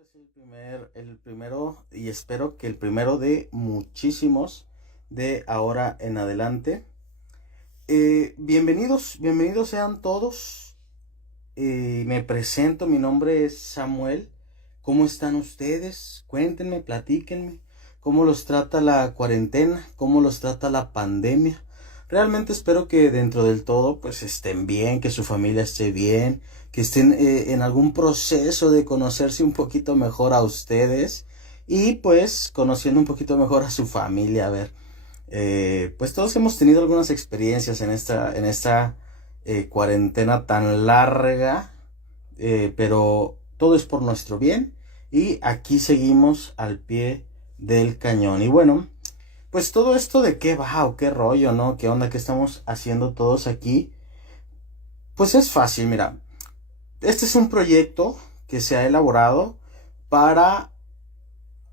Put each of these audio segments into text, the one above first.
es el primero, y espero que el primero de muchísimos de ahora en adelante. Bienvenidos sean todos. Me presento, mi nombre es Samuel. ¿Cómo están ustedes? Cuéntenme, platíquenme. ¿Cómo los trata la cuarentena? ¿Cómo los trata la pandemia? Realmente espero que dentro del todo pues estén bien, que su familia esté bien, que estén en algún proceso de conocerse un poquito mejor a ustedes y pues conociendo un poquito mejor a su familia. A ver, pues todos hemos tenido algunas experiencias en esta cuarentena tan larga, pero todo es por nuestro bien y aquí seguimos al pie del cañón. Y bueno, pues todo esto de qué va o qué rollo, ¿no? ¿Qué onda? ¿Qué estamos haciendo todos aquí? Pues es fácil, mira. Este es un proyecto que se ha elaborado para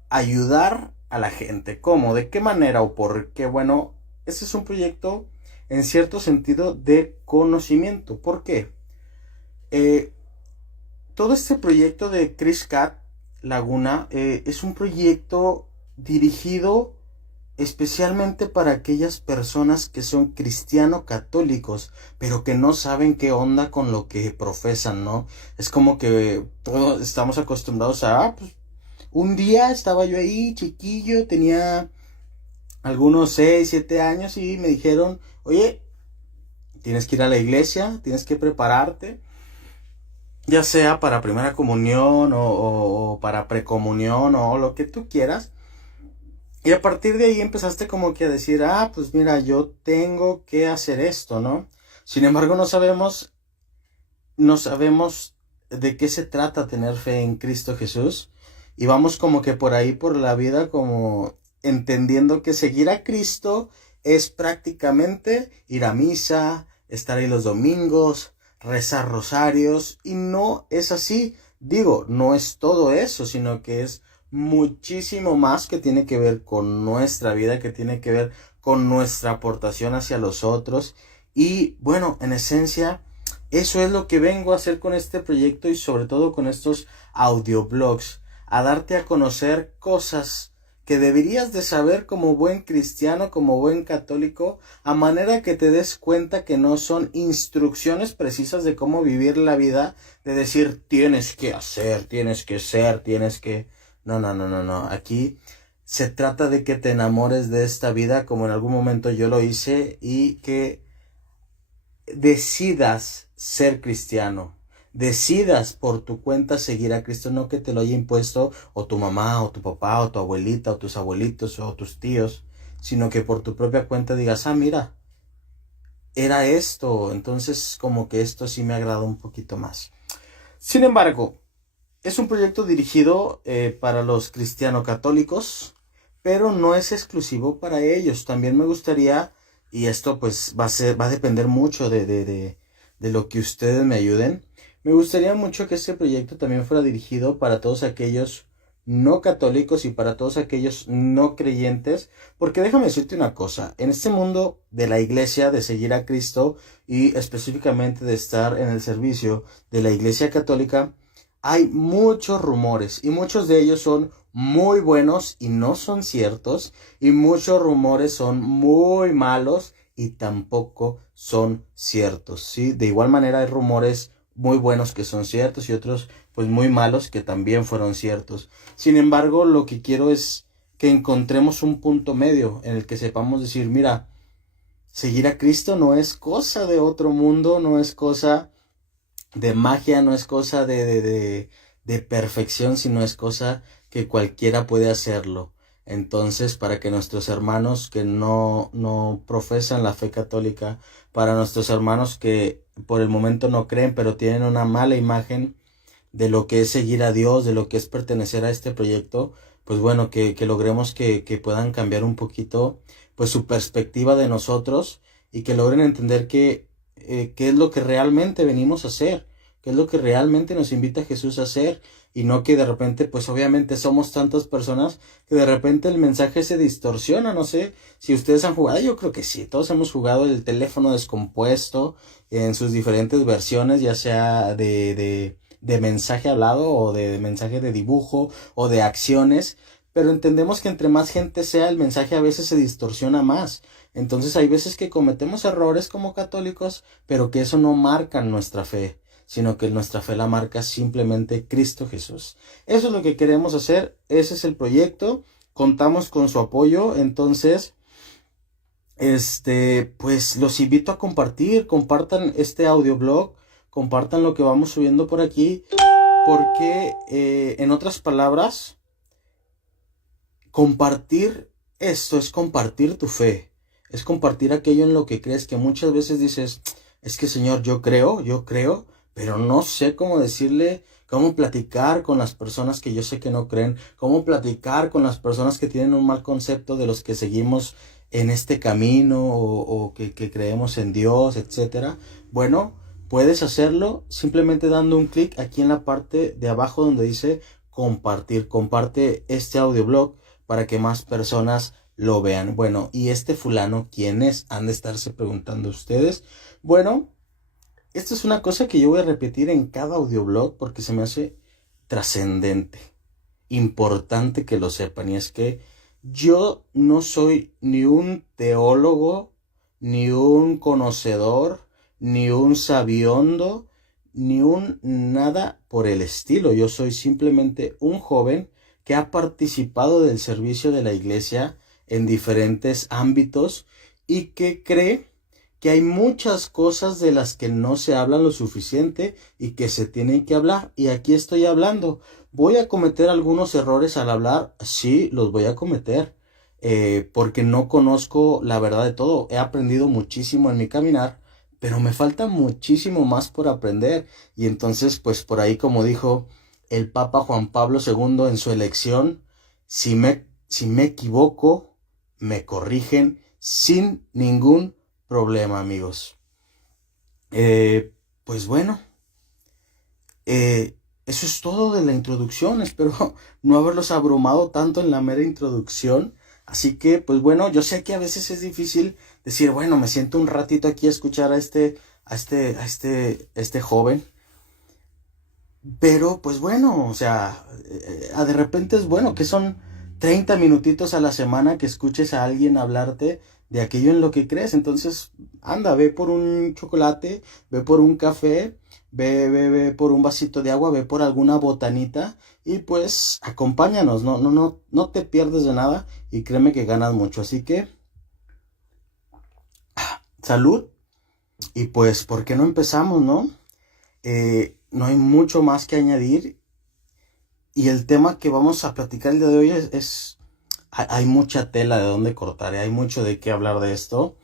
ayudar a la gente. ¿Cómo? ¿De qué manera o por qué? Bueno, este es un proyecto en cierto sentido de conocimiento. ¿Por qué? Eh, Todo este proyecto de Chris Cat Laguna es un proyecto dirigido especialmente para aquellas personas que son cristiano católicos, pero que no saben qué onda con lo que profesan, ¿no? Es como que todos estamos acostumbrados pues, un día estaba yo ahí, chiquillo, tenía algunos 6 7 años y me dijeron, oye, tienes que ir a la iglesia, tienes que prepararte, ya sea para primera comunión o para precomunión o lo que tú quieras. Y a partir de ahí empezaste como que a decir, pues mira, yo tengo que hacer esto, ¿no? Sin embargo, no sabemos de qué se trata tener fe en Cristo Jesús. Y vamos como que por ahí por la vida como entendiendo que seguir a Cristo es prácticamente ir a misa, estar ahí los domingos, rezar rosarios. Y no es así. Digo, no es todo eso, sino que es muchísimo más que tiene que ver con nuestra vida, que tiene que ver con nuestra aportación hacia los otros. Y bueno, en esencia, eso es lo que vengo a hacer con este proyecto y sobre todo con estos audioblogs, a darte a conocer cosas que deberías de saber como buen cristiano, como buen católico, a manera que te des cuenta que no son instrucciones precisas de cómo vivir la vida, de decir tienes que hacer, tienes que ser, tienes que... No, no, no, no, no. Aquí se trata de que te enamores de esta vida como en algún momento yo lo hice y que decidas ser cristiano, decidas por tu cuenta seguir a Cristo, no que te lo haya impuesto o tu mamá o tu papá o tu abuelita o tus abuelitos o tus tíos, sino que por tu propia cuenta digas, mira, era esto, entonces como que esto sí me agrada un poquito más. Sin embargo, es un proyecto dirigido para los cristiano católicos, pero no es exclusivo para ellos. También me gustaría, y esto pues va a depender mucho de lo que ustedes me ayuden. Me gustaría mucho que este proyecto también fuera dirigido para todos aquellos no católicos y para todos aquellos no creyentes, porque déjame decirte una cosa, en este mundo de la iglesia, de seguir a Cristo y específicamente de estar en el servicio de la iglesia católica, hay muchos rumores y muchos de ellos son muy buenos y no son ciertos y muchos rumores son muy malos y tampoco son ciertos, ¿sí? De igual manera hay rumores muy buenos que son ciertos y otros pues muy malos que también fueron ciertos. Sin embargo, lo que quiero es que encontremos un punto medio en el que sepamos decir, mira, seguir a Cristo no es cosa de otro mundo, no es cosa de magia, no es cosa de perfección, sino es cosa que cualquiera puede hacerlo. Entonces, para que nuestros hermanos que no profesan la fe católica, para nuestros hermanos que por el momento no creen, pero tienen una mala imagen de lo que es seguir a Dios, de lo que es pertenecer a este proyecto, pues bueno, que logremos que puedan cambiar un poquito pues su perspectiva de nosotros y que logren entender qué es lo que realmente venimos a hacer, qué es lo que realmente nos invita Jesús a hacer y no que de repente, pues obviamente somos tantas personas que de repente el mensaje se distorsiona. No sé si ustedes han jugado, yo creo que sí, todos hemos jugado el teléfono descompuesto en sus diferentes versiones, ya sea de mensaje hablado o de mensaje de dibujo o de acciones, pero entendemos que entre más gente sea, el mensaje a veces se distorsiona más. Entonces hay veces que cometemos errores como católicos, pero que eso no marca nuestra fe, sino que nuestra fe la marca simplemente Cristo Jesús. Eso es lo que queremos hacer, ese es el proyecto, contamos con su apoyo, entonces, pues los invito a compartir, compartan este audioblog, compartan lo que vamos subiendo por aquí, porque en otras palabras, compartir esto es compartir tu fe, es compartir aquello en lo que crees, que muchas veces dices, es que Señor, yo creo, pero no sé cómo decirle, cómo platicar con las personas que yo sé que no creen, cómo platicar con las personas que tienen un mal concepto de los que seguimos en este camino o que creemos en Dios, etcétera. Bueno, puedes hacerlo simplemente dando un clic aquí en la parte de abajo donde dice compartir. Comparte este audioblog para que más personas lo vean. Bueno, ¿y este fulano quién es? Han de estarse preguntando ustedes. Bueno, esta es una cosa que yo voy a repetir en cada audioblog porque se me hace trascendente, importante que lo sepan. Y es que yo no soy ni un teólogo, ni un conocedor, ni un sabiondo, ni un nada por el estilo. Yo soy simplemente un joven que ha participado del servicio de la iglesia en diferentes ámbitos y que cree que hay muchas cosas de las que no se hablan lo suficiente y que se tienen que hablar. Y aquí estoy hablando. ¿Voy a cometer algunos errores al hablar? Sí, los voy a cometer. Porque no conozco la verdad de todo. He aprendido muchísimo en mi caminar, pero me falta muchísimo más por aprender. Y entonces, pues por ahí, como dijo el Papa Juan Pablo II en su elección, si me equivoco, me corrigen sin ningún problema, amigos. Pues bueno, eso es todo de la introducción. Espero no haberlos abrumado tanto en la mera introducción. Así que, pues bueno, yo sé que a veces es difícil decir, bueno, me siento un ratito aquí a escuchar a este joven. Pero, pues bueno, o sea, de repente es bueno que son 30 minutitos a la semana que escuches a alguien hablarte de aquello en lo que crees. Entonces, anda, ve por un chocolate, ve por un café, ve por un vasito de agua, ve por alguna botanita y pues acompáñanos, no te pierdes de nada y créeme que ganas mucho. Así que, salud y pues, ¿por qué no empezamos, no? No hay mucho más que añadir y el tema que vamos a platicar el día de hoy hay mucha tela de dónde cortar, hay mucho de qué hablar de esto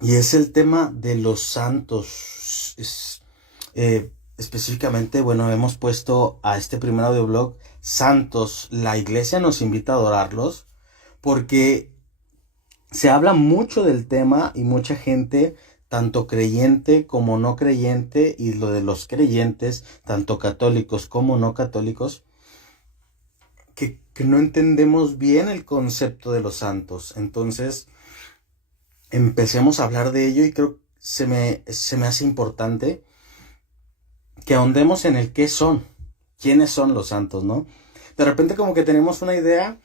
y es el tema de los santos. Específicamente, bueno, hemos puesto a este primer audioblog santos. La iglesia nos invita a adorarlos porque se habla mucho del tema y mucha gente, tanto creyente como no creyente, y lo de los creyentes, tanto católicos como no católicos, que no entendemos bien el concepto de los santos. Entonces, empecemos a hablar de ello y creo que se me hace importante que ahondemos en el qué son, quiénes son los santos, ¿no? De repente como que tenemos una idea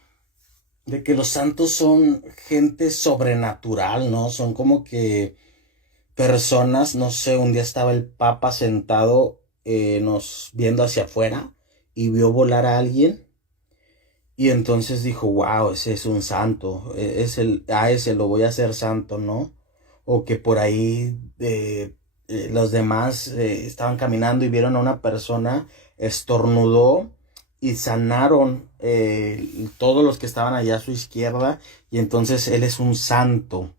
de que los santos son gente sobrenatural, ¿no? Son como que personas, no sé, un día estaba el Papa sentado viendo hacia afuera y vio volar a alguien y entonces dijo, wow, ese es un santo, ese lo voy a hacer santo, ¿no? O que por ahí los demás estaban caminando y vieron a una persona, estornudó y sanaron todos los que estaban allá a su izquierda y entonces él es un santo.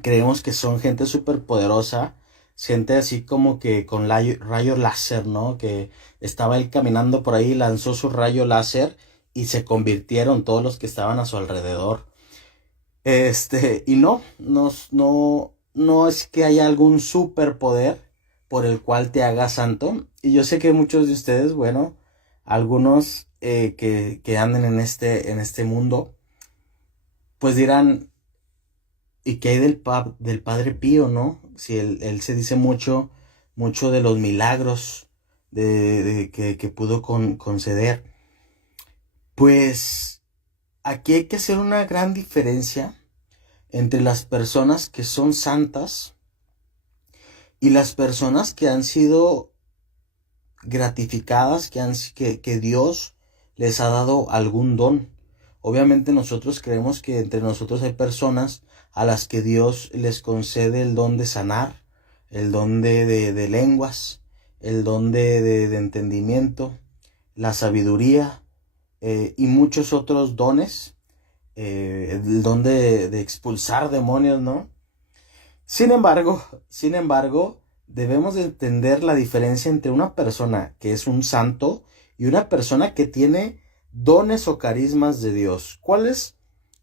Creemos que son gente súper poderosa, gente así como que con rayo láser, ¿no? Que estaba él caminando por ahí, lanzó su rayo láser y se convirtieron todos los que estaban a su alrededor. Y no es que haya algún superpoder por el cual te haga santo. Y yo sé que muchos de ustedes, bueno, algunos que anden en este mundo, pues dirán, ¿y qué hay del Padre Pío, no? Si él se dice mucho de los milagros, que pudo conceder. Pues aquí hay que hacer una gran diferencia entre las personas que son santas y las personas que han sido gratificadas, que Dios les ha dado algún don. Obviamente nosotros creemos que entre nosotros hay personas a las que Dios les concede el don de sanar, el don de lenguas, el don de entendimiento, la sabiduría y muchos otros dones, el don de expulsar demonios, ¿no? Sin embargo, debemos de entender la diferencia entre una persona que es un santo y una persona que tiene dones o carismas de Dios. ¿Cuál es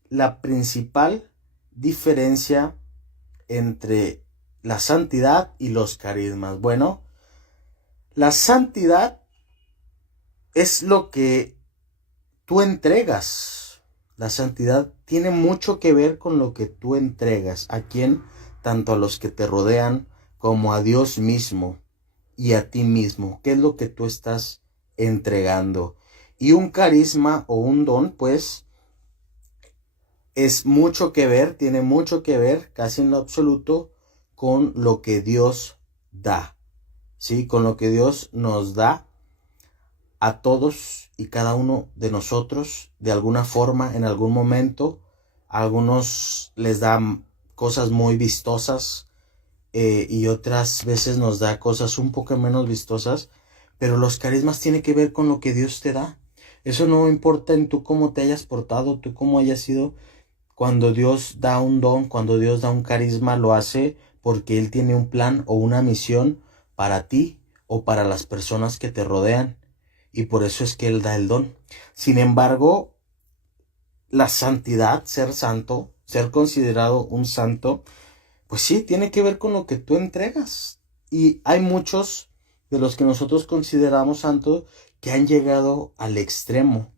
la principal diferencia entre la santidad y los carismas? Bueno, la santidad es lo que tú entregas. La santidad tiene mucho que ver con lo que tú entregas. ¿A quién? Tanto a los que te rodean como a Dios mismo y a ti mismo. ¿Qué es lo que tú estás entregando? Y un carisma o un don, pues, es mucho que ver, tiene mucho que ver, casi en lo absoluto, con lo que Dios da. ¿Sí? Con lo que Dios nos da a todos y cada uno de nosotros, de alguna forma, en algún momento. A algunos les da cosas muy vistosas y otras veces nos da cosas un poco menos vistosas, pero los carismas tienen que ver con lo que Dios te da. Eso no importa en tú cómo te hayas portado, tú cómo hayas sido. Cuando Dios da un don, cuando Dios da un carisma, lo hace porque Él tiene un plan o una misión para ti o para las personas que te rodean. Y por eso es que Él da el don. Sin embargo, la santidad, ser santo, ser considerado un santo, pues sí, tiene que ver con lo que tú entregas. Y hay muchos de los que nosotros consideramos santos que han llegado al extremo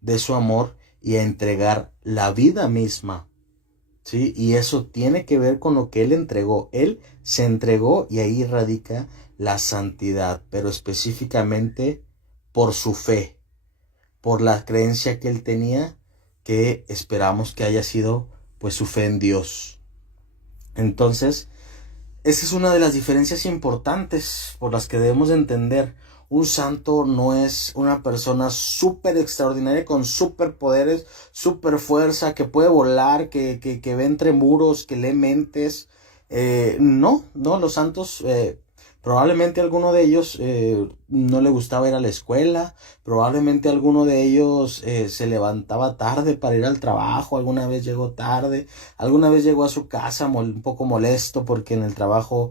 de su amor y a entregar la vida misma. ¿Sí? Y eso tiene que ver con lo que Él entregó. Él se entregó y ahí radica la santidad, pero específicamente por su fe, por la creencia que Él tenía, que esperamos que haya sido pues su fe en Dios. Entonces, esa es una de las diferencias importantes por las que debemos de entender. Un santo no es una persona súper extraordinaria con súper poderes, súper fuerza, que puede volar, que ve entre muros, que lee mentes. No, los santos, probablemente alguno de ellos no le gustaba ir a la escuela, probablemente alguno de ellos se levantaba tarde para ir al trabajo, alguna vez llegó tarde, alguna vez llegó a su casa un poco molesto porque en el trabajo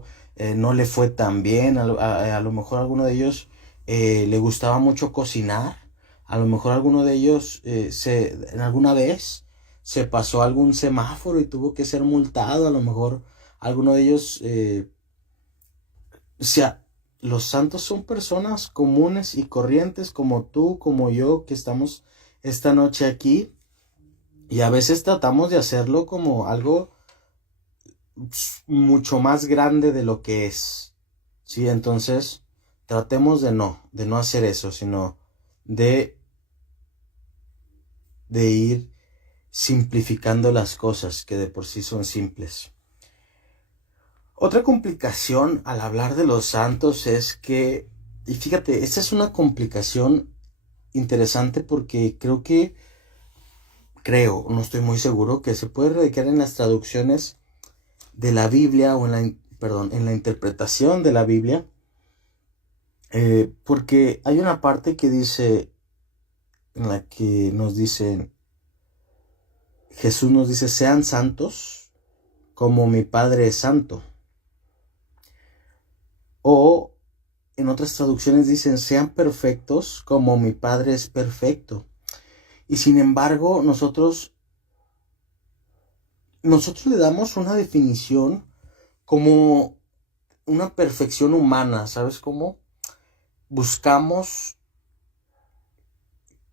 no le fue tan bien. A lo mejor alguno de ellos le gustaba mucho cocinar. A lo mejor alguno de ellos alguna vez se pasó algún semáforo y tuvo que ser multado. A lo mejor alguno de ellos, o sea, los santos son personas comunes y corrientes como tú, como yo, que estamos esta noche aquí. Y a veces tratamos de hacerlo como algo mucho más grande de lo que es. Sí, entonces tratemos de no hacer eso, sino de ir simplificando las cosas que de por sí son simples. Otra complicación al hablar de los santos es que, y fíjate, esta es una complicación interesante porque no estoy muy seguro, que se puede radicar en las traducciones de la Biblia o en la interpretación de la Biblia, porque hay una parte que dice, en la que Jesús nos dice, sean santos como mi Padre es santo. O en otras traducciones dicen, sean perfectos como mi Padre es perfecto. Y sin embargo, nosotros le damos una definición como una perfección humana, ¿sabes cómo? Buscamos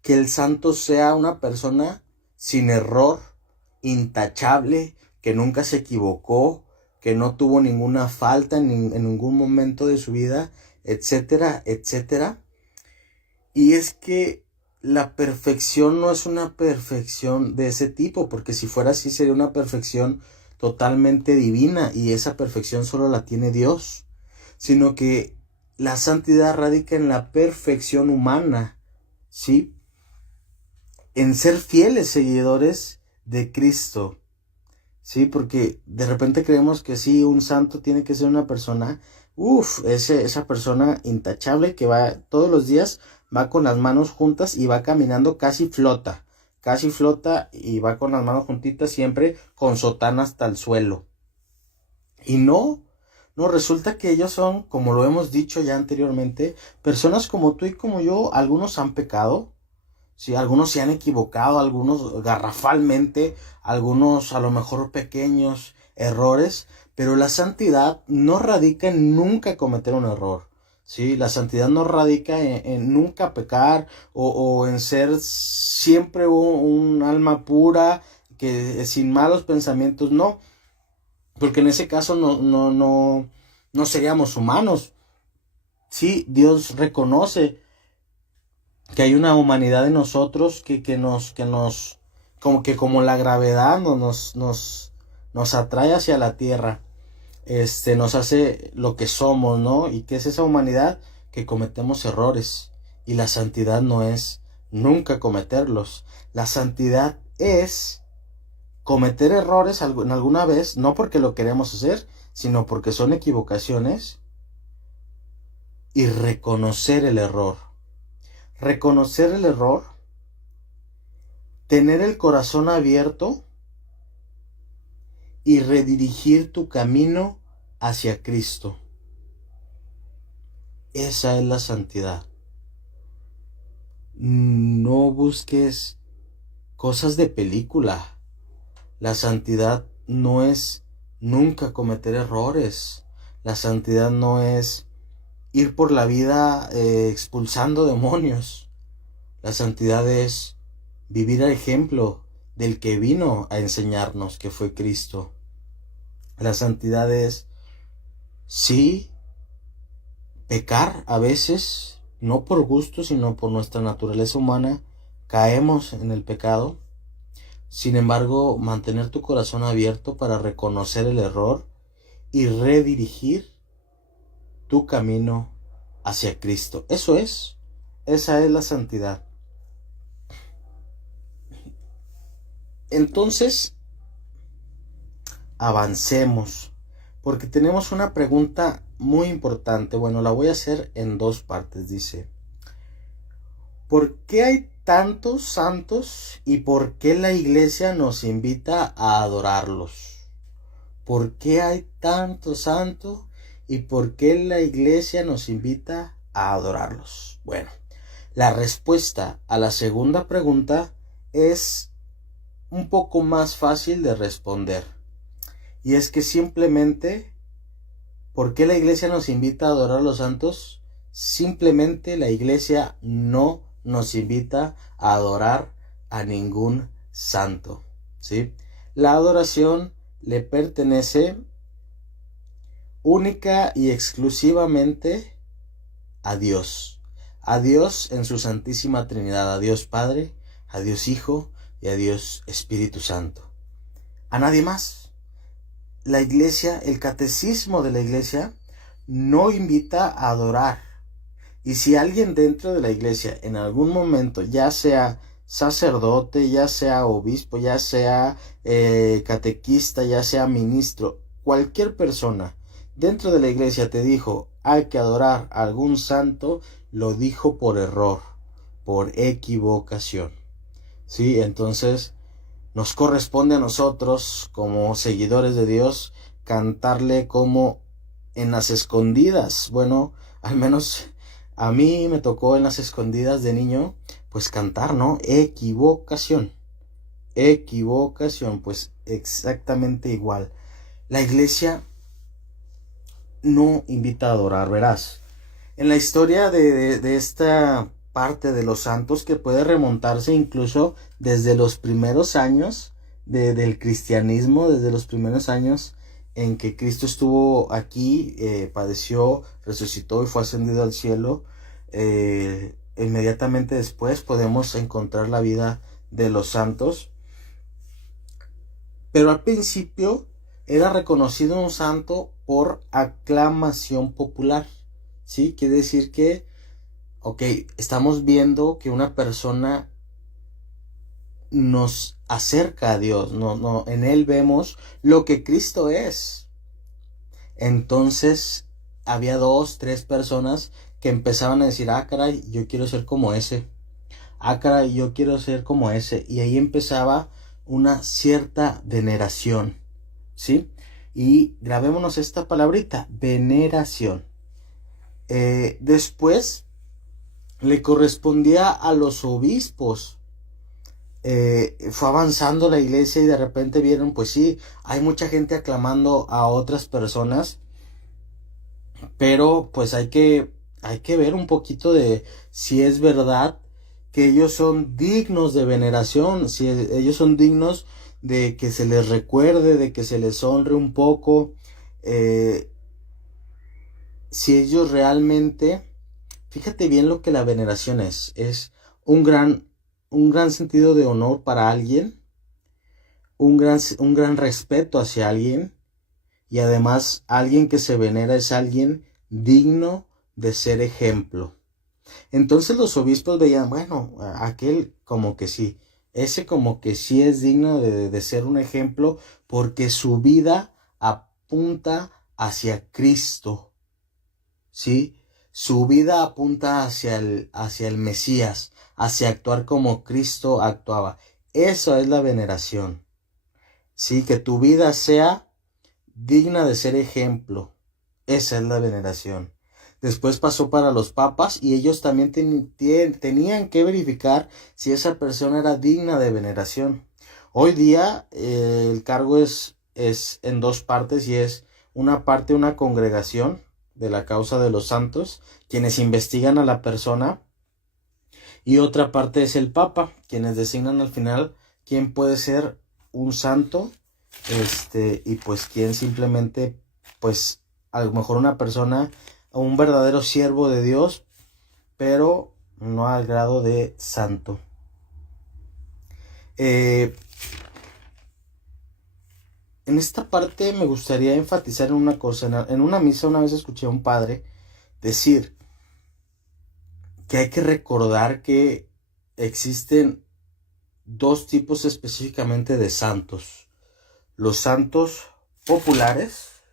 que el santo sea una persona sin error, intachable, que nunca se equivocó, que no tuvo ninguna falta en ningún momento de su vida, etcétera, etcétera. Y es que la perfección no es una perfección de ese tipo, porque si fuera así sería una perfección totalmente divina, y esa perfección solo la tiene Dios, sino que la santidad radica en la perfección humana, ¿sí? En ser fieles seguidores de Cristo, ¿sí? Porque de repente creemos que sí, un santo tiene que ser una persona, esa persona intachable que va todos los días, va con las manos juntas y va caminando casi flota y va con las manos juntitas siempre con sotana hasta el suelo. Y no resulta que ellos son, como lo hemos dicho ya anteriormente, personas como tú y como yo. Algunos han pecado, sí, algunos se han equivocado, algunos garrafalmente, algunos a lo mejor pequeños errores, pero la santidad no radica en nunca cometer un error, sí, la santidad no radica en nunca pecar o en ser siempre un alma pura, que sin malos pensamientos, no, porque en ese caso no seríamos humanos. Sí, Dios reconoce que hay una humanidad en nosotros que nos, como la gravedad nos atrae hacia la tierra, nos hace lo que somos, ¿no? ¿Y qué es esa humanidad? Que cometemos errores, y la santidad no es nunca cometerlos. La santidad es cometer errores en alguna vez, no porque lo queremos hacer, sino porque son equivocaciones, y reconocer el error. Reconocer el error, tener el corazón abierto y redirigir tu camino hacia Cristo. Esa es la santidad. No busques cosas de película. La santidad no es nunca cometer errores. La santidad no es ir por la vida expulsando demonios. La santidad es vivir al ejemplo del que vino a enseñarnos, que fue Cristo. La santidad es, sí, pecar a veces, no por gusto, sino por nuestra naturaleza humana. Caemos en el pecado. Sin embargo, mantener tu corazón abierto para reconocer el error y redirigir tu camino hacia Cristo. Esa es la santidad. Entonces, avancemos, porque tenemos una pregunta muy importante. Bueno, la voy a hacer en dos partes. Dice, ¿por qué hay tantos santos y por qué la iglesia nos invita a adorarlos? ¿Por qué hay tantos santos y por qué la iglesia nos invita a adorarlos? Bueno, la respuesta a la segunda pregunta es un poco más fácil de responder. Y es que simplemente, ¿por qué la iglesia nos invita a adorar a los santos? Simplemente la iglesia no nos invita a adorar a ningún santo, ¿sí? La adoración le pertenece única y exclusivamente a Dios en su Santísima Trinidad, a Dios Padre, a Dios Hijo y a Dios Espíritu Santo. A nadie más. La iglesia, el catecismo de la iglesia, no invita a adorar. Y si alguien dentro de la iglesia en algún momento, ya sea sacerdote, ya sea obispo, ya sea catequista, ya sea ministro, cualquier persona dentro de la iglesia te dijo hay que adorar a algún santo, lo dijo por error, por equivocación. ¿Sí? Entonces nos corresponde a nosotros como seguidores de Dios cantarle como en las escondidas. Bueno, al menos a mí me tocó en las escondidas de niño, pues cantar, ¿no? Equivocación, pues exactamente igual. La iglesia no invita a adorar, verás. En la historia de esta parte de los santos, que puede remontarse incluso desde los primeros años del cristianismo, desde los primeros años en que Cristo estuvo aquí, padeció, resucitó y fue ascendido al cielo, inmediatamente después podemos encontrar la vida de los santos. Pero al principio era reconocido un santo por aclamación popular, ¿sí? Quiere decir que, ok, estamos viendo que una persona nos acerca a Dios, en Él vemos lo que Cristo es. Entonces había 2, 3 personas que empezaban a decir, ah, caray, yo quiero ser como ese. Ah, caray, yo quiero ser como ese. Y ahí empezaba una cierta veneración, ¿sí? Y grabémonos esta palabrita, veneración. Después le correspondía a los obispos. Fue avanzando la iglesia y de repente vieron, pues sí, hay mucha gente aclamando a otras personas, pero pues hay que ver un poquito de si es verdad que ellos son dignos de veneración, si ellos son dignos de que se les recuerde, de que se les honre un poco, si ellos realmente, fíjate bien lo que la veneración es un gran sentido de honor para alguien, un gran respeto hacia alguien, y además alguien que se venera es alguien digno de ser ejemplo. Entonces los obispos veían, bueno, aquel como que sí, ese como que sí es digno de ser un ejemplo porque su vida apunta hacia Cristo, ¿sí? Su vida apunta hacia el Mesías, hacia actuar como Cristo actuaba. Eso es la veneración, ¿sí? Que tu vida sea digna de ser ejemplo. Esa es la veneración. Después pasó para los papas y ellos también tenían que verificar si esa persona era digna de veneración. Hoy día el cargo es en 2 partes y es una parte una congregación de la causa de los santos, quienes investigan a la persona, y otra parte es el papa, quienes designan al final quién puede ser un santo, y pues quién simplemente, pues a lo mejor una persona, un verdadero siervo de Dios, pero no al grado de santo. En esta parte me gustaría enfatizar en una cosa. En una misa una vez escuché a un padre decir que hay que recordar que existen 2 tipos específicamente de santos. Los santos populares,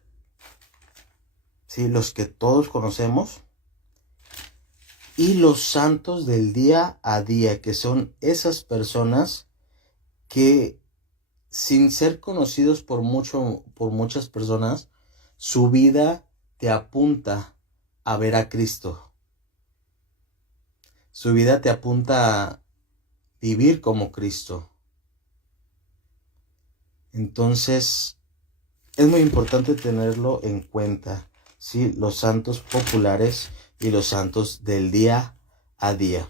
¿sí? Los que todos conocemos, y los santos del día a día, que son esas personas que sin ser conocidos por muchas personas, su vida te apunta a ver a Cristo. Su vida te apunta a vivir como Cristo. Entonces, es muy importante tenerlo en cuenta, ¿sí? Los santos populares y los santos del día a día.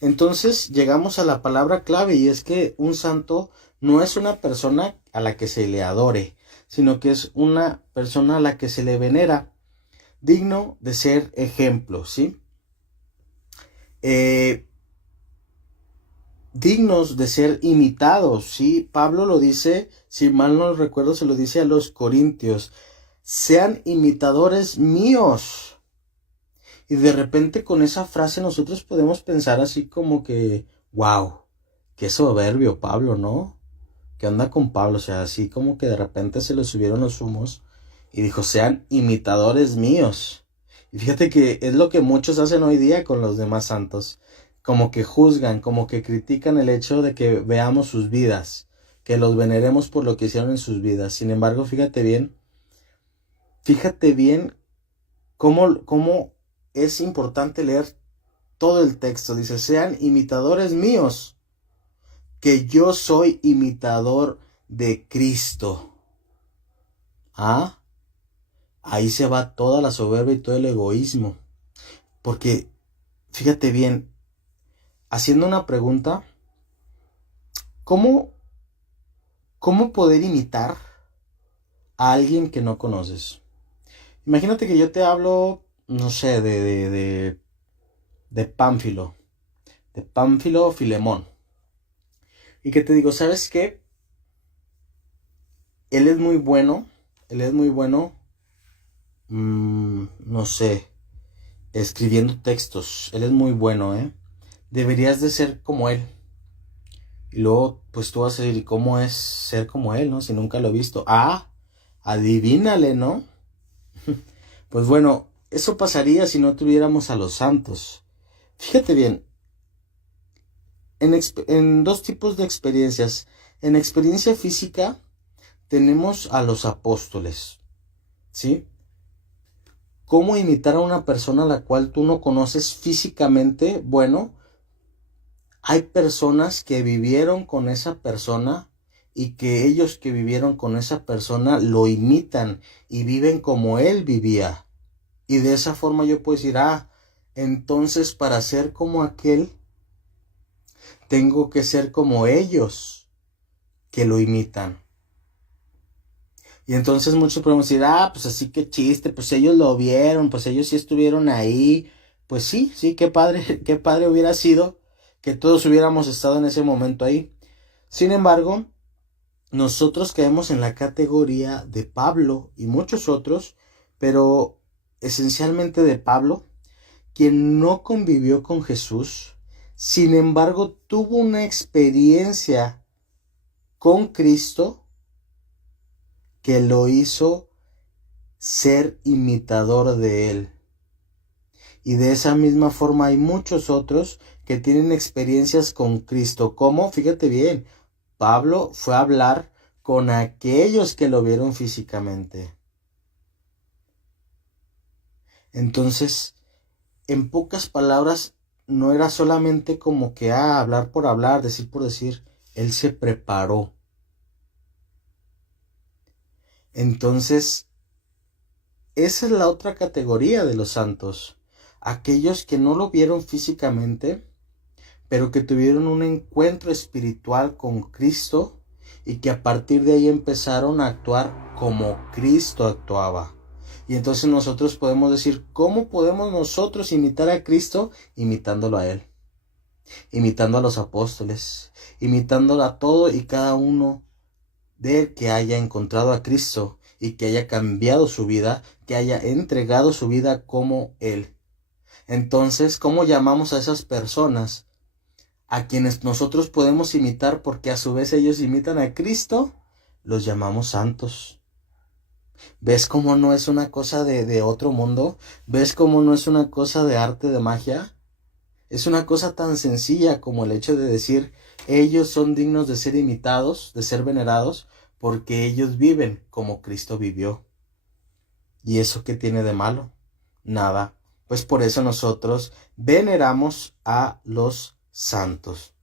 Entonces llegamos a la palabra clave, y es que un santo no es una persona a la que se le adore, sino que es una persona a la que se le venera, digno de ser ejemplo, ¿sí? Dignos de ser imitados, ¿sí? Pablo lo dice, si mal no recuerdo, se lo dice a los corintios: sean imitadores míos. Y de repente con esa frase nosotros podemos pensar así como que, wow, qué soberbio Pablo, ¿no? ¿Qué onda con Pablo? O sea, así como que de repente se le subieron los humos y dijo, sean imitadores míos. Y fíjate que es lo que muchos hacen hoy día con los demás santos. Como que juzgan, como que critican el hecho de que veamos sus vidas, que los veneremos por lo que hicieron en sus vidas. Sin embargo, fíjate bien cómo es importante leer todo el texto. Dice, sean imitadores míos, que yo soy imitador de Cristo. ¿Ah? Ahí se va toda la soberbia y todo el egoísmo. Porque, fíjate bien, haciendo una pregunta, ¿cómo poder imitar a alguien que no conoces. Imagínate que yo te hablo, no sé, de Pánfilo, Filemón. Y que te digo, ¿sabes qué? Él es muy bueno, no sé, escribiendo textos. Él es muy bueno, ¿eh? Deberías de ser como él. Y luego, pues tú vas a decir, ¿y cómo es ser como él, no? Si nunca lo he visto. Ah, adivínale, ¿no? Pues bueno, eso pasaría si no tuviéramos a los santos. Fíjate bien, en dos tipos de experiencias. En experiencia física tenemos a los apóstoles, ¿sí? ¿Cómo imitar a una persona a la cual tú no conoces físicamente? Bueno, hay personas que vivieron con esa persona y que ellos que vivieron con esa persona lo imitan y viven como él vivía. Y de esa forma yo puedo decir, entonces para ser como aquel, tengo que ser como ellos que lo imitan. Y entonces muchos podemos decir, pues así que chiste, pues ellos lo vieron, pues ellos sí estuvieron ahí. Pues sí, qué padre hubiera sido que todos hubiéramos estado en ese momento ahí. Sin embargo, nosotros caemos en la categoría de Pablo y muchos otros, pero esencialmente de Pablo, quien no convivió con Jesús, sin embargo tuvo una experiencia con Cristo que lo hizo ser imitador de él. Y de esa misma forma hay muchos otros que tienen experiencias con Cristo. ¿Cómo? Fíjate bien, Pablo fue a hablar con aquellos que lo vieron físicamente. Entonces, en pocas palabras, no era solamente como que hablar por hablar, decir por decir. Él se preparó. Entonces, esa es la otra categoría de los santos. Aquellos que no lo vieron físicamente, pero que tuvieron un encuentro espiritual con Cristo y que a partir de ahí empezaron a actuar como Cristo actuaba. Y entonces nosotros podemos decir, ¿cómo podemos nosotros imitar a Cristo? Imitándolo a Él, imitando a los apóstoles, imitándolo a todo y cada uno de que haya encontrado a Cristo y que haya cambiado su vida, que haya entregado su vida como Él. Entonces, ¿cómo llamamos a esas personas a quienes nosotros podemos imitar porque a su vez ellos imitan a Cristo? Los llamamos santos. ¿Ves cómo no es una cosa de otro mundo? ¿Ves cómo no es una cosa de arte, de magia? Es una cosa tan sencilla como el hecho de decir, ellos son dignos de ser imitados, de ser venerados, porque ellos viven como Cristo vivió. ¿Y eso qué tiene de malo? Nada. Pues por eso nosotros veneramos a los santos.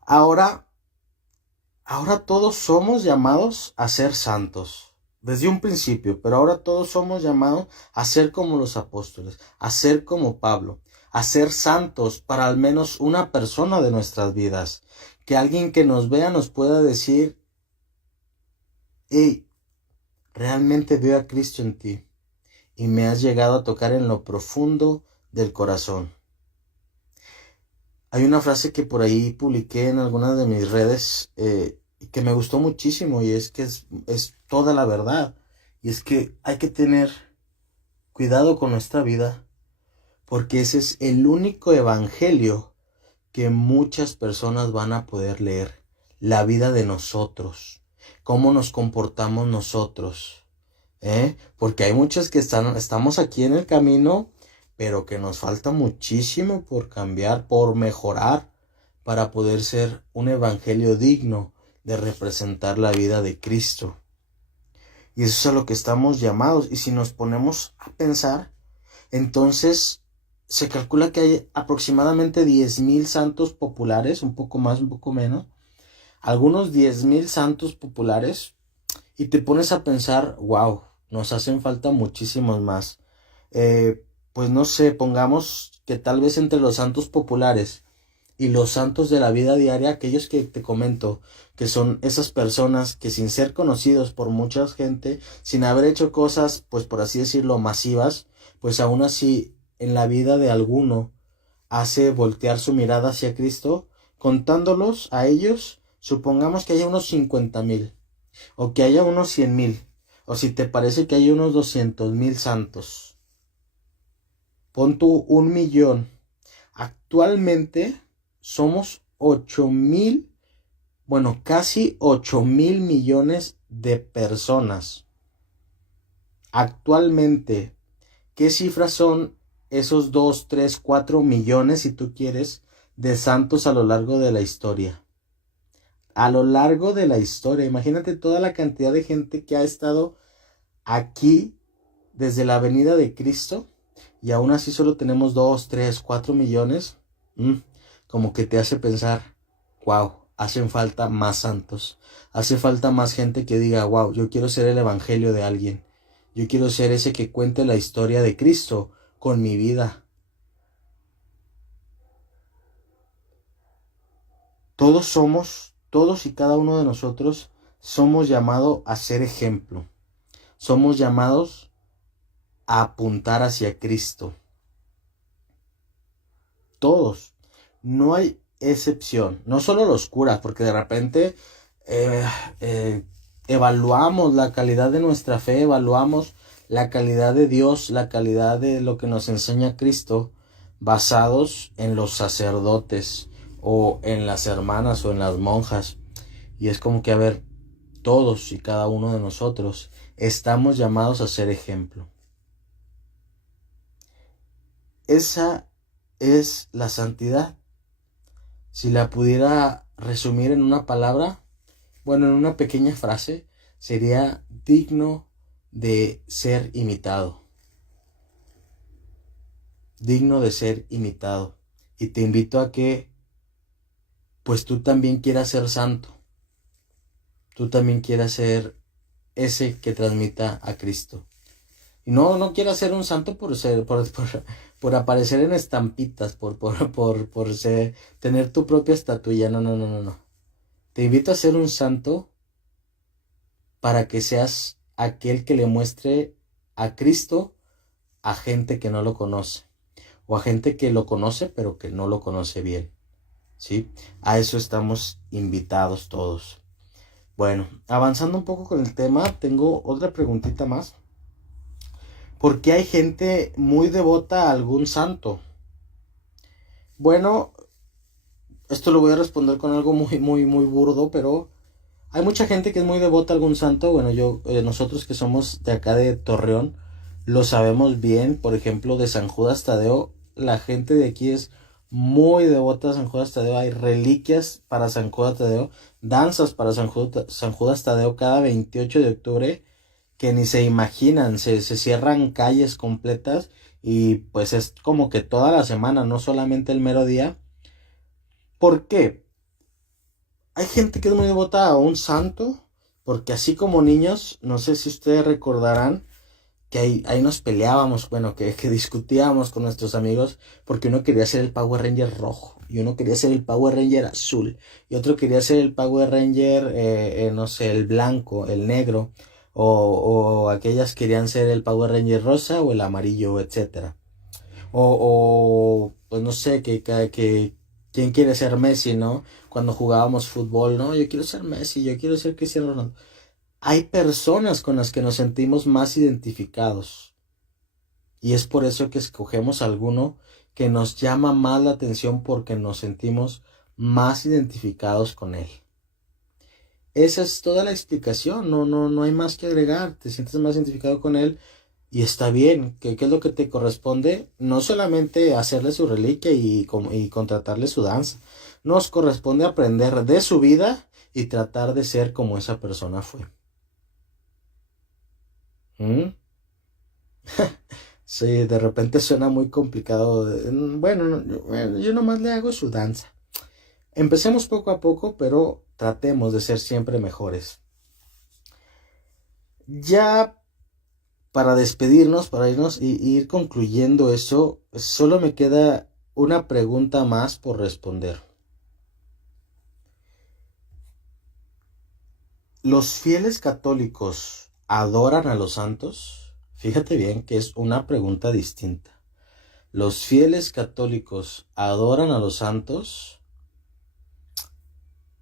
Ahora todos somos llamados a ser santos. Desde un principio, pero ahora todos somos llamados a ser como los apóstoles, a ser como Pablo, a ser santos para al menos una persona de nuestras vidas. Que alguien que nos vea nos pueda decir, hey, realmente veo a Cristo en ti y me has llegado a tocar en lo profundo del corazón. Hay una frase que por ahí publiqué en algunas de mis redes que me gustó muchísimo y es que es toda la verdad. Y es que hay que tener cuidado con nuestra vida porque ese es el único evangelio que muchas personas van a poder leer. La vida de nosotros, cómo nos comportamos nosotros. Porque hay muchos que estamos aquí en el camino, pero que nos falta muchísimo por cambiar, por mejorar, para poder ser un evangelio digno de representar la vida de Cristo. Y eso es a lo que estamos llamados. Y si nos ponemos a pensar, entonces se calcula que hay aproximadamente 10,000 santos populares, un poco más, un poco menos, algunos 10,000 santos populares, y te pones a pensar, wow, nos hacen falta muchísimos más. Pues no sé, pongamos que tal vez entre los santos populares Y los santos de la vida diaria, aquellos que te comento, que son esas personas que sin ser conocidos por mucha gente, sin haber hecho cosas, pues por así decirlo, masivas, pues aún así en la vida de alguno hace voltear su mirada hacia Cristo, contándolos a ellos, supongamos que haya unos 50,000, o que haya unos 100,000, o si te parece que hay unos 200,000 santos. Pon tú 1,000,000. Actualmente somos 8,000, bueno, casi 8,000,000,000 de personas. Actualmente, ¿qué cifras son esos 2, 3, 4 millones, si tú quieres, de santos a lo largo de la historia? A lo largo de la historia, imagínate toda la cantidad de gente que ha estado aquí desde la venida de Cristo, y aún así solo tenemos 2, 3, 4 millones. Como que te hace pensar, wow, hacen falta más santos, hace falta más gente que diga, wow, yo quiero ser el evangelio de alguien, yo quiero ser ese que cuente la historia de Cristo con mi vida. Todos y cada uno de nosotros somos llamados a ser ejemplo, somos llamados a apuntar hacia Cristo. Todos, no hay excepción, no solo los curas, porque de repente evaluamos la calidad de nuestra fe, evaluamos la calidad de Dios, la calidad de lo que nos enseña Cristo, basados en los sacerdotes o en las hermanas o en las monjas. Y es como que, a ver, todos y cada uno de nosotros estamos llamados a ser ejemplo. Esa es la santidad. Si la pudiera resumir en una palabra, bueno, en una pequeña frase, sería digno de ser imitado. Digno de ser imitado. Y te invito a que, pues tú también quieras ser santo. Tú también quieras ser ese que transmita a Cristo. Y no quieras ser un santo por aparecer en estampitas, por tener tu propia estatuilla. No. Te invito a ser un santo para que seas aquel que le muestre a Cristo a gente que no lo conoce, o a gente que lo conoce pero que no lo conoce bien, ¿sí? A eso estamos invitados todos. Bueno, avanzando un poco con el tema, tengo otra preguntita más. ¿Por qué hay gente muy devota a algún santo? Bueno, esto lo voy a responder con algo muy burdo, pero hay mucha gente que es muy devota a algún santo. Bueno, nosotros que somos de acá de Torreón, lo sabemos bien. Por ejemplo, de San Judas Tadeo, la gente de aquí es muy devota a San Judas Tadeo. Hay reliquias para San Judas Tadeo, danzas para San Judas Tadeo cada 28 de octubre, que ni se imaginan, se cierran calles completas, y pues es como que toda la semana, no solamente el mero día. ¿Por qué? Hay gente que es muy devota a un santo, porque así como niños, no sé si ustedes recordarán que ahí nos peleábamos, bueno, que discutíamos con nuestros amigos, porque uno quería ser el Power Ranger rojo, y uno quería ser el Power Ranger azul, y otro quería ser el Power Ranger, no sé, el blanco, el negro, o aquellas querían ser el Power Ranger rosa o el amarillo, etcétera. Pues no sé, quién quiere ser Messi, ¿no? Cuando jugábamos fútbol, ¿no? Yo quiero ser Messi, yo quiero ser Cristiano Ronaldo. Hay personas con las que nos sentimos más identificados, y es por eso que escogemos alguno que nos llama más la atención, porque nos sentimos más identificados con él. Esa es toda la explicación, no hay más que agregar. Te sientes más identificado con él y está bien. ¿Qué es lo que te corresponde? No solamente hacerle su reliquia y contratarle su danza. Nos corresponde aprender de su vida y tratar de ser como esa persona fue. Sí, de repente suena muy complicado. Bueno, yo nomás le hago su danza. Empecemos poco a poco, pero tratemos de ser siempre mejores. Ya para despedirnos, para irnos y ir concluyendo eso, solo me queda una pregunta más por responder. ¿Los fieles católicos adoran a los santos? Fíjate bien que es una pregunta distinta. ¿Los fieles católicos adoran a los santos?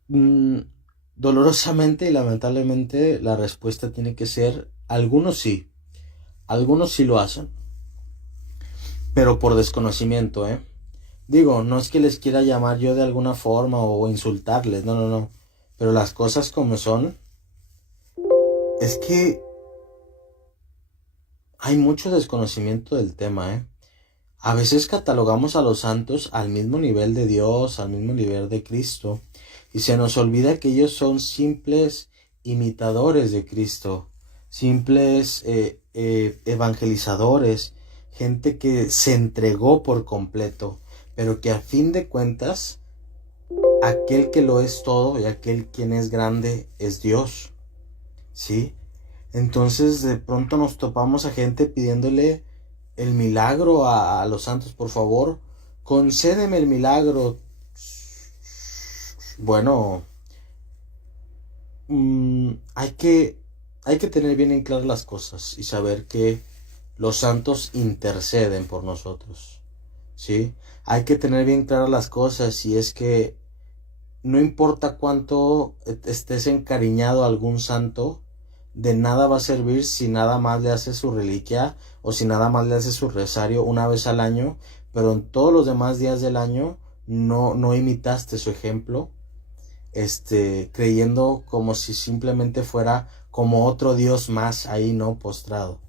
Dolorosamente y lamentablemente la respuesta tiene que ser algunos sí lo hacen, pero por desconocimiento, Digo, no es que les quiera llamar yo de alguna forma o insultarles, no, pero las cosas como son, es que hay mucho desconocimiento del tema, A veces catalogamos a los santos al mismo nivel de Dios, al mismo nivel de Cristo, y se nos olvida que ellos son simples imitadores de Cristo, simples evangelizadores, gente que se entregó por completo, pero que a fin de cuentas, aquel que lo es todo y aquel quien es grande es Dios, ¿sí? Entonces de pronto nos topamos a gente pidiéndole el milagro a los santos, por favor, concédeme el milagro. Bueno, hay que tener bien en claro las cosas y saber que los santos interceden por nosotros, ¿sí? Hay que tener bien claras las cosas, y es que no importa cuánto estés encariñado a algún santo, de nada va a servir si nada más le hace su reliquia o si nada más le hace su rosario una vez al año, pero en todos los demás días del año no imitaste su ejemplo, creyendo como si simplemente fuera como otro Dios más ahí, ¿no? Postrado.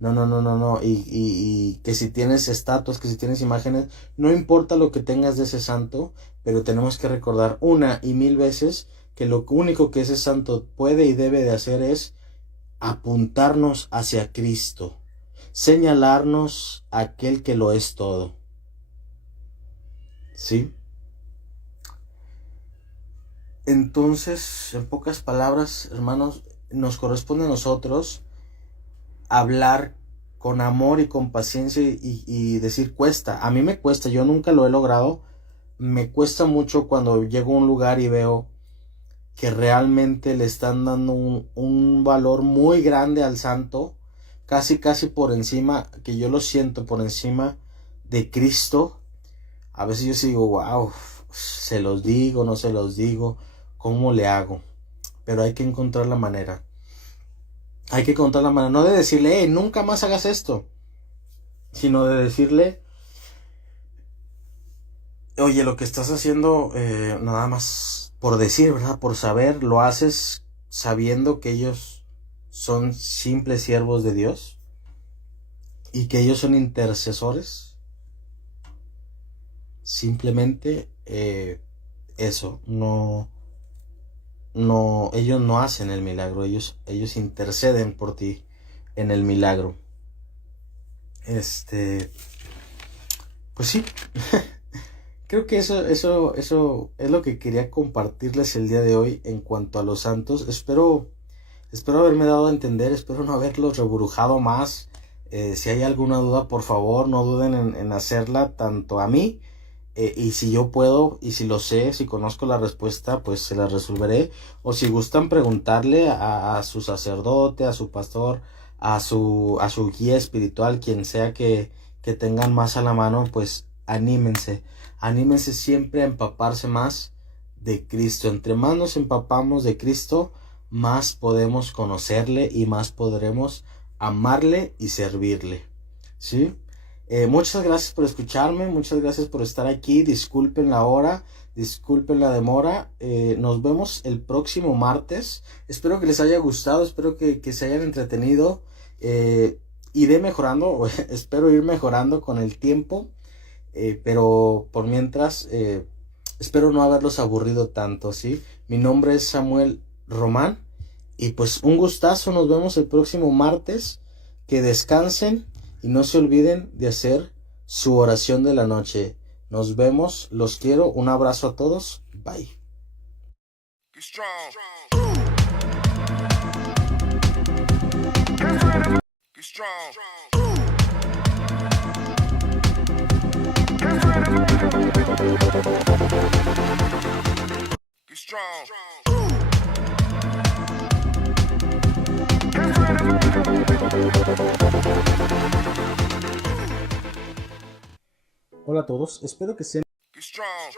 No. Y que si tienes estatuas, que si tienes imágenes, no importa lo que tengas de ese santo, pero tenemos que recordar una y mil veces que lo único que ese santo puede y debe de hacer es apuntarnos hacia Cristo, señalarnos a aquel que lo es todo. ¿Sí? Entonces, en pocas palabras, hermanos, nos corresponde a nosotros hablar con amor y con paciencia y decir cuesta. A mí me cuesta, yo nunca lo he logrado. Me cuesta mucho cuando llego a un lugar y veo que realmente le están dando un valor muy grande al santo, casi por encima, que yo lo siento por encima de Cristo. A veces yo digo, wow, se los digo, no se los digo, ¿cómo le hago? Pero hay que encontrar la manera. Hay que encontrar la manera, no de decirle, nunca más hagas esto, sino de decirle, oye, lo que estás haciendo, nada más por decir, ¿verdad? Por saber, lo haces sabiendo que ellos son simples siervos de Dios y que ellos son intercesores. Simplemente eso, no, ellos no hacen el milagro, ellos interceden por ti en el milagro. Pues sí. Creo que eso es lo que quería compartirles el día de hoy en cuanto a los santos. Espero haberme dado a entender, espero no haberlos reburujado más. Si hay alguna duda, por favor, no duden en hacerla, tanto a mí, y si yo puedo, y si lo sé, si conozco la respuesta, pues se la resolveré. O si gustan preguntarle a su sacerdote, a su pastor, a su guía espiritual, quien sea que tengan más a la mano, pues anímense siempre a empaparse más de Cristo. Entre más nos empapamos de Cristo, más podemos conocerle y más podremos amarle y servirle, ¿sí? Muchas gracias por escucharme, muchas gracias por estar aquí. Disculpen la hora, disculpen la demora. Nos vemos el próximo martes. Espero que les haya gustado, espero que se hayan entretenido. Iré mejorando, espero ir mejorando con el tiempo. Pero por mientras, espero no haberlos aburrido tanto, ¿sí? Mi nombre es Samuel Román y pues un gustazo, nos vemos el próximo martes. Que descansen y no se olviden de hacer su oración de la noche. Nos vemos, los quiero, un abrazo a todos, bye. Be strong. Be strong. Be strong. Hola a todos, espero que estén Be strong.